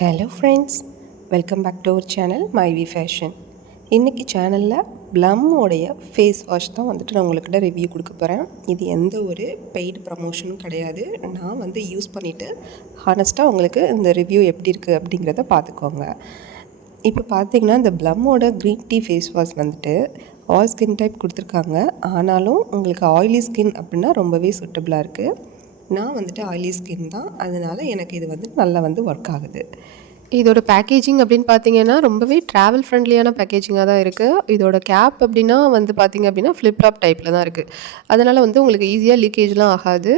Hello friends, welcome back to our channel மைவி fashion. இன்றைக்கி சேனலில் ப்ளம்மோடைய ஃபேஸ் வாஷ் தான் வந்துட்டு நான் உங்கள்கிட்ட ரிவ்யூ கொடுக்க போகிறேன். இது எந்த ஒரு பெய்டு ப்ரமோஷனும் கிடையாது. நான் வந்து யூஸ் பண்ணிவிட்டு ஹானஸ்ட்டாக உங்களுக்கு இந்த ரிவ்யூ எப்படி இருக்குது அப்படிங்கிறத பார்த்துக்கோங்க. இப்போ பார்த்தீங்கன்னா இந்த ப்ளம்மோட க்ரீன் டீ ஃபேஸ் வாஷ் வந்துட்டு ஆல் ஸ்கின் டைப் கொடுத்துருக்காங்க. ஆனாலும் உங்களுக்கு ஆயிலி ஸ்கின் அப்படின்னா ரொம்பவே சூட்டபுளாக இருக்குது. நான் வந்துட்டு ஆயிலி ஸ்கின் தான், அதனால் எனக்கு இது வந்து நல்லா வந்து ஒர்க் ஆகுது. இதோட பேக்கேஜிங் அப்படின்னு பார்த்தீங்கன்னா ரொம்பவே ட்ராவல் ஃப்ரெண்ட்லியான பேக்கேஜிங்காக தான் இருக்குது. இதோட கேப் அப்படின்னா வந்து பார்த்திங்க அப்படின்னா ஃப்ளிப்லாப் டைப்பில் தான் இருக்குது. அதனால் வந்து உங்களுக்கு ஈஸியாக லீக்கேஜ்லாம் ஆகாது.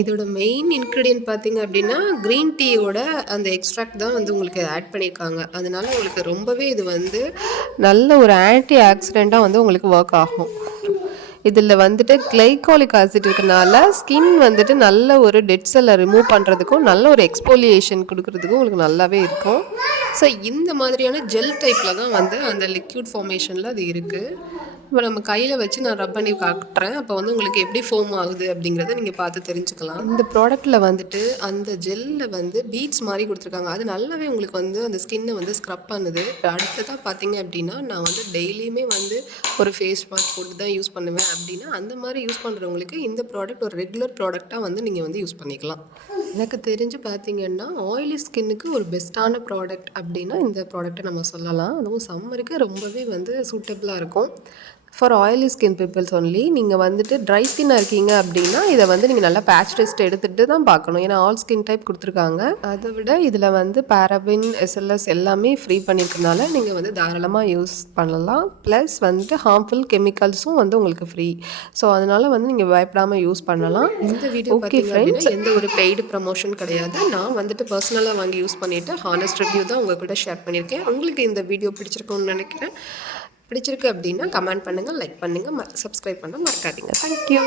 இதோட மெயின் இன்க்ரீடியன்ட் பார்த்திங்க அப்படின்னா க்ரீன் டீயோட அந்த எக்ஸ்ட்ராக்ட் தான் வந்து உங்களுக்கு ஆட் பண்ணியிருக்காங்க. அதனால் உங்களுக்கு ரொம்பவே இது வந்து நல்ல ஒரு ஆன்டி ஆக்சிடெண்ட்டாக வந்து உங்களுக்கு ஒர்க் ஆகும். இதில் வந்துட்டு கிளைகாலிக் ஆசிட் இருக்கிறனால ஸ்கின் வந்துட்டு நல்ல ஒரு டெட் செல்லை ரிமூவ் பண்ணுறதுக்கும் நல்ல ஒரு எக்ஸ்போலியேஷன் கொடுக்குறதுக்கும் உங்களுக்கு நல்லாவே இருக்கும். ஸோ இந்த மாதிரியான ஜெல் டைப்பில் தான் வந்து அந்த லிக்யூட் ஃபார்மேஷனில் அது இருக்குது. இப்போ நம்ம கையில் வச்சு நான் ரப் பண்ணி காட்டுறேன். அப்போ வந்து உங்களுக்கு எப்படி ஃபோம் ஆகுது அப்படிங்கிறத நீங்கள் பார்த்து தெரிஞ்சுக்கலாம். இந்த ப்ராடக்ட்டில் வந்துட்டு அந்த ஜெல்லில் வந்து பீட்ஸ் மாதிரி கொடுத்துருக்காங்க. அது நல்லாவே உங்களுக்கு வந்து அந்த ஸ்கின்னை வந்து ஸ்க்ரப் பண்ணுது. அடுத்ததாக பார்த்தீங்க அப்படின்னா நான் வந்து டெய்லியுமே வந்து ஒரு ஃபேஸ் வாஷ் போட்டு தான் யூஸ் பண்ணுவேன் அப்படின்னா அந்த மாதிரி யூஸ் பண்ணுறவங்களுக்கு இந்த ப்ராடக்ட் ஒரு ரெகுலர் ப்ராடக்டாக வந்து நீங்கள் வந்து யூஸ் பண்ணிக்கலாம். எனக்கு தெரிஞ்சு பார்த்தீங்கன்னா ஆயிலி ஸ்கின்னுக்கு ஒரு பெஸ்ட்டான ப்ராடக்ட் அப்படின்னா இந்த ப்ராடக்ட்டை நம்ம சொல்லலாம். அதுவும் சம்மருக்கு ரொம்பவே வந்து சூட்டபுளாக இருக்கும். For oily skin peoples only. நீங்கள் வந்துட்டு ட்ரை ஸ்கின்னாக இருக்கீங்க அப்படின்னா இதை வந்து நீங்கள் நல்லா பேட்ச் டெஸ்ட் எடுத்துகிட்டு தான் பார்க்கணும். ஏன்னா ஆல் ஸ்கின் டைப் கொடுத்துருக்காங்க. அதை விட இதில் வந்து பாராபின் எஸ்எல்எஸ் எல்லாமே ஃப்ரீ பண்ணியிருக்கனால நீங்கள் வந்து தாராளமாக யூஸ் பண்ணலாம். ப்ளஸ் வந்துட்டு ஹார்ம்ஃபுல் கெமிக்கல்ஸும் வந்து உங்களுக்கு ஃப்ரீ. ஸோ அதனால் வந்து நீங்கள் பயப்படாமல் யூஸ் பண்ணலாம். இந்த வீடியோ ஓகே ஃப்ரெண்ட்ஸ், எந்த ஒரு பெய்டு ப்ரமோஷன் கிடையாது. நான் வந்துட்டு பர்சனலாக வாங்கி யூஸ் பண்ணிவிட்டு ஹானஸ்ட் ரிவ்யூ தான் உங்கள் கூட ஷேர் பண்ணியிருக்கேன். உங்களுக்கு இந்த வீடியோ பிடிச்சிருக்கும்னு நினைக்கிறேன். பிடிச்சிருக்கு அப்படின்னா கமெண்ட் பண்ணுங்கள், லைக் பண்ணுங்கள், சப்ஸ்கிரைப் பண்ண மறக்காதீங்க. தேங்க்யூ.